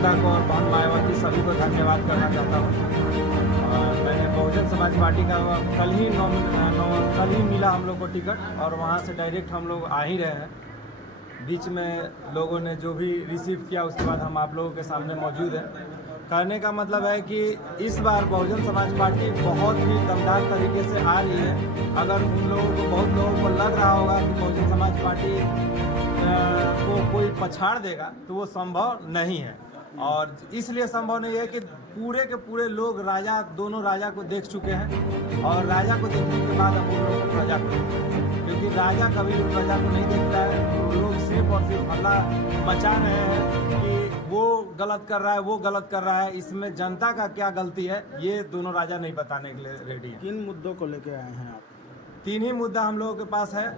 प्रियंका को और बहन मायावती सभी को धन्यवाद करना चाहता हूँ। मैंने बहुजन समाज पार्टी का कल ही मिला हम लोग को टिकट और वहाँ से डायरेक्ट हम लोग आ ही रहे हैं। बीच में लोगों ने जो भी रिसीव किया उसके बाद हम आप लोगों के सामने मौजूद हैं। कहने का मतलब है कि इस बार बहुजन समाज पार्टी बहुत ही दमदार तरीके से आ रही है। अगर उन लोगों को बहुत लोगों को लग रहा होगा कि बहुजन समाज पार्टी को कोई पछाड़ देगा तो वो संभव नहीं है। और इसलिए संभव नहीं है कि पूरे के पूरे लोग दोनों राजा को देख चुके हैं और राजा को देखने के बाद हम उन लोगों को प्रजा को, क्योंकि राजा कभी प्रजा को नहीं देखता है। तो लोग सिर्फ और सिर्फ हल्ला मचा रहे हैं कि वो गलत कर रहा है, वो गलत कर रहा है। इसमें जनता का क्या गलती है ये दोनों राजा नहीं बताने के लिए रेडी है। किन मुद्दों को लेके आए हैं आप? 3 ही मुद्दा हम लोगों के पास है,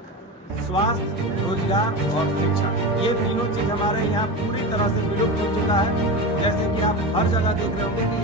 स्वास्थ्य, रोजगार और शिक्षा। ये तीनों चीज हमारे यहाँ पूरी तरह से विलुप्त हो चुका है। जैसे कि आप हर जगह देख रहे होंगे कि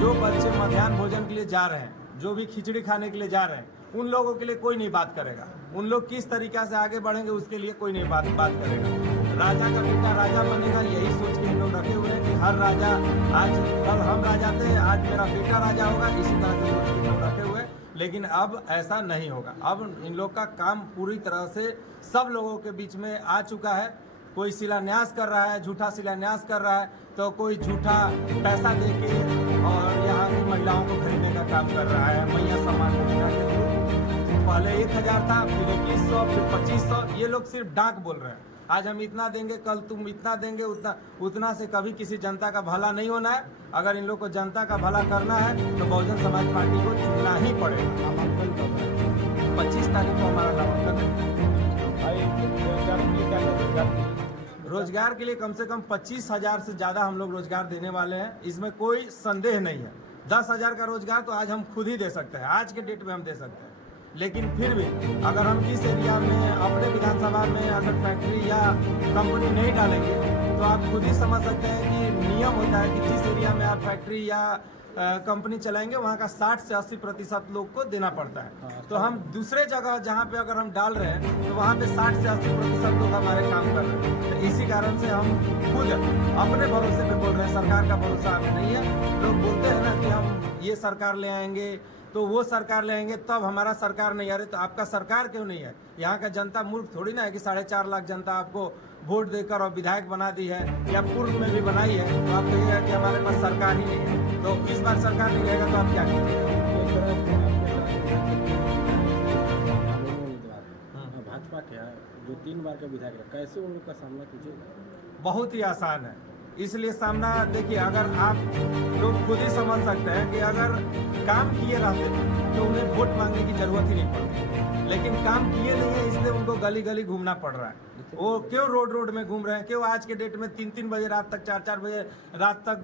जो बच्चे मध्याह्न भोजन के लिए जा रहे हैं, जो भी खिचड़ी खाने के लिए जा रहे हैं, उन लोगों के लिए कोई नहीं बात करेगा। उन लोग किस तरीक़ा से आगे बढ़ेंगे उसके लिए कोई नहीं बात करेगा। राजा का बेटा राजा बनेगा, यही सोच के इन लोग रखे हुए हैं कि हर राजा, आज कल हम राजा थे, आज मेरा बेटा राजा होगा, इसी तरह से सोच के इन लोग रखे हुए हैं। लेकिन अब ऐसा नहीं होगा। अब इन लोग का काम पूरी तरह से सब लोगों के बीच में आ चुका है। कोई शिलान्यास कर रहा है, झूठा शिलान्यास कर रहा है, तो कोई झूठा पैसा दे के और यहाँ की महिलाओं को खरीदने का काम कर रहा है। मैया सम्मान योजना के थ्रू पहले 1000 था, फिर 2100, फिर 2500। ये लोग सिर्फ डाक बोल रहे हैं। आज हम इतना देंगे, कल तुम इतना देंगे, उतना से कभी किसी जनता का भला नहीं होना है। अगर इन लोग को जनता का भला करना है तो बहुजन समाज पार्टी को चुनना ही पड़ेगा। 25 तारीख को हमारा नामांकन है। रोजगार के लिए कम से कम 25,000 से ज़्यादा हम लोग रोजगार देने वाले हैं, इसमें कोई संदेह नहीं है। 10,000 का रोजगार तो आज हम खुद ही दे सकते हैं, आज के डेट में हम दे सकते हैं। लेकिन फिर भी अगर हम इस एरिया में अपने विधानसभा में अगर फैक्ट्री या कंपनी नहीं डालेंगे तो आप खुद ही समझ सकते हैं कि नियम होता है कि जिस एरिया में आप फैक्ट्री या कंपनी चलाएंगे वहाँ का 60 से 80% लोग को देना पड़ता है। तो हम दूसरे जगह जहाँ पे अगर हम डाल रहे हैं तो वहाँ पे 60 से 80% लोग हमारे काम कर रहे हैं। तो इसी कारण से हम खुद अपने भरोसे पे बोल रहे हैं, सरकार का भरोसा हमें नहीं है। लोग बोलते हैं ना कि हम ये सरकार ले आएंगे तो वो सरकार ले आएंगे, तब हमारा सरकार नहीं आ रही। तो आपका सरकार क्यों नहीं है? यहाँ का जनता मूर्ख थोड़ी ना है कि 4.5 लाख जनता आपको वोट देकर और विधायक बना दी है या पूर्व में भी बनाई है, तो आप कहिएगा कि हमारे पास सरकार ही नहीं है। तो इस बार सरकार नहीं रहेगा तो आप क्या कीजिएगा? भाजपा क्या जो 3 बार का विधायक है, कैसे उन लोग का सामना कीजिएगा? बहुत ही आसान है। इसलिए सामना देखिए, अगर आप लोग खुद ही समझ सकते हैं कि अगर काम किए रहते तो उन्हें वोट मांगने की जरूरत ही नहीं पड़ती। लेकिन काम किए नहीं है, इसलिए उनको गली गली घूमना पड़ रहा है। वो क्यों रोड में घूम रहे हैं? क्यों आज के डेट में 3-3 बजे रात तक, 4-4 बजे रात तक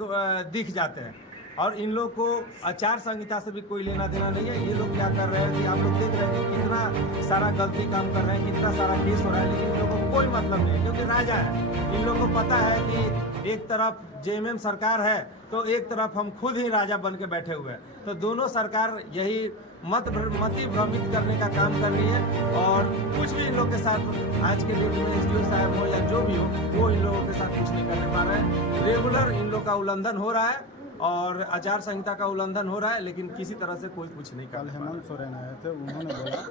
दिख जाते हैं? और इन लोग को आचार संहिता से भी कोई लेना देना नहीं है। ये लोग क्या कर रहे हैं कि आप लोग देख रहे हैं कि कितना सारा गलती काम कर रहे हैं, कितना सारा केस हो रहा है, लेकिन इन लोगों को कोई मतलब नहीं है, क्योंकि राजा है। इन लोगों को पता है कि एक तरफ जेएमएम सरकार है तो एक तरफ हम खुद ही राजा बन के बैठे हुए हैं। तो दोनों सरकार यही मति भ्रमित करने का काम कर रही है। और कुछ भी इन लोग के साथ आज के डेट में एसडीओ साहब हो या जो भी हो, वो इन लोगों के साथ कुछ नहीं करने पा रहे हैं। रेगुलर इन लोग का उल्लंघन हो रहा है और आचार संहिता का उल्लंघन हो रहा है, लेकिन किसी तरह से कोई कुछ नहीं कर रहा है। हेमंत सोरेन आए थे, उन्होंने बोला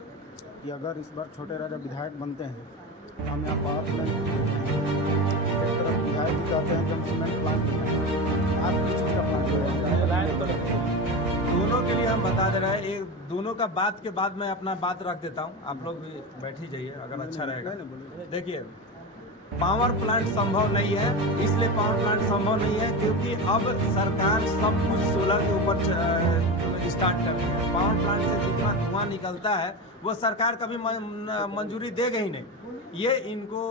कि अगर इस बार छोटे राजा विधायक बनते हैं तो हम यहाँ पावर प्लांट, एक तरफ विधायक जी कहते हैं कि हम सीमेंट प्लांट बनाएंगे, आप किस चीज़ का प्लांट बनाएंगे? दोनों के लिए हम बता दे रहे हैं। एक दोनों का बात के बाद मैं अपना बात रख देता हूँ, आप लोग भी बैठ ही जाइए अगर अच्छा रहेगा। देखिए, पावर प्लांट संभव नहीं है। इसलिए पावर प्लांट संभव नहीं है क्योंकि अब सरकार सब कुछ सोलर के ऊपर स्टार्ट कर रही है। पावर प्लांट से जितना धुआं निकलता है वो सरकार कभी मंजूरी देगी ही नहीं। ये इनको,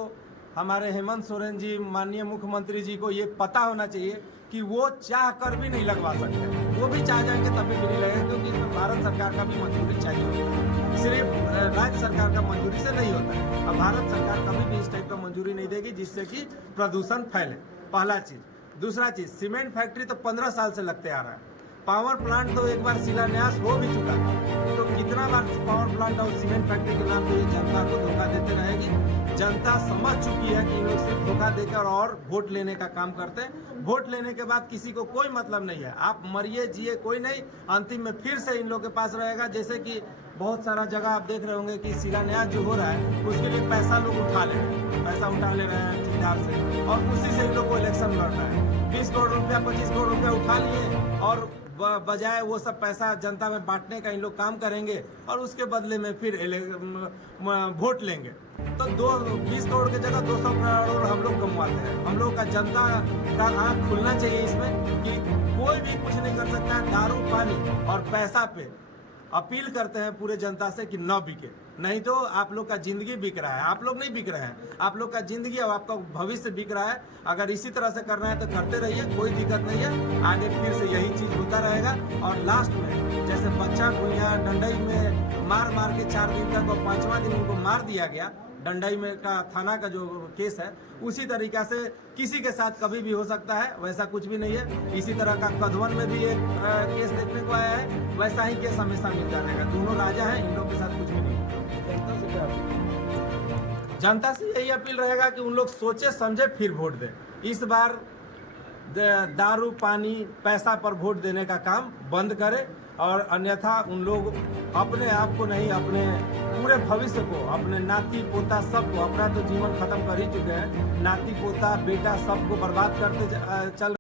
हमारे हेमंत सोरेन जी, माननीय मुख्यमंत्री जी को ये पता होना चाहिए कि वो चाह कर भी नहीं लगवा सकते। वो भी चाह जाएंगे तभी भी नहीं लगेगा, क्योंकि इसमें भारत सरकार का भी मंजूरी चाहिए होता है, सिर्फ राज्य सरकार का मंजूरी से नहीं होता है। अब भारत सरकार कभी भी इस टाइप का मंजूरी नहीं देगी जिससे कि प्रदूषण फैले, पहला चीज़। दूसरा चीज़, सीमेंट फैक्ट्री तो 15 साल से लगते आ रहा है। पावर प्लांट तो एक बार शिलान्यास हो भी चुका था, तो कितना बार पावर प्लांट और सीमेंट फैक्ट्री के नाम पे जनता को धोखा देते रहेगी। जनता समझ चुकी है कि इन लोग सिर्फ धोखा देकर और वोट लेने का काम करते हैं। वोट लेने के बाद किसी को कोई मतलब नहीं है, आप मरिए जिए कोई नहीं, अंतिम में फिर से इन लोग के पास रहेगा। जैसे कि बहुत सारा जगह आप देख रहे होंगे कि शिलान्यास जो हो रहा है उसके लिए पैसा लोग उठा ले रहे हैं, पैसा उठा ले रहे हैं ठेकेदार से, और उसी से इन लोग को इलेक्शन लड़ना है। 20 करोड़ रुपया 25 करोड़ रुपया उठा लिए और बजाय वो सब पैसा जनता में बांटने का इन लोग काम करेंगे और उसके बदले में फिर वोट लेंगे। तो 20 करोड़ की जगह 200 करोड़ हम लोग कमवाते हैं। हम लोग का जनता का आँख खुलना चाहिए इसमें कि कोई भी कुछ नहीं कर सकता है। दारू पानी और पैसा पे अपील करते हैं पूरे जनता से कि न बिके, नहीं तो आप लोग का जिंदगी बिक रहा है। आप लोग नहीं बिक रहे हैं, आप लोग का जिंदगी और आपका भविष्य बिक रहा है। अगर इसी तरह से करना है तो करते रहिए, कोई दिक्कत नहीं है। आगे फिर से यही चीज होता रहेगा और लास्ट में जैसे बच्चा को यहाँ डंडई में मार मार के 4 दिन तक और 5वां दिन उनको मार दिया गया, डंडई में का थाना का जो केस है, उसी तरीका से किसी के साथ कभी भी हो सकता है। वैसा कुछ भी नहीं है। इसी तरह का कधवन में भी एक केस देखने को आया है, वैसा ही केस हमेशा मिलता रहेगा। दोनों राजा हैं, इन लोग के साथ कुछ भी नहीं। जनता से यही अपील रहेगा कि उन लोग सोचे समझे फिर वोट दें। इस बार दारू पानी पैसा पर वोट देने का काम बंद करें और अन्यथा उन लोग अपने आप को नहीं, अपने पूरे भविष्य को, अपने नाती पोता सबको, अपना तो जीवन खत्म कर ही चुके हैं, नाती पोता बेटा सबको बर्बाद करते चल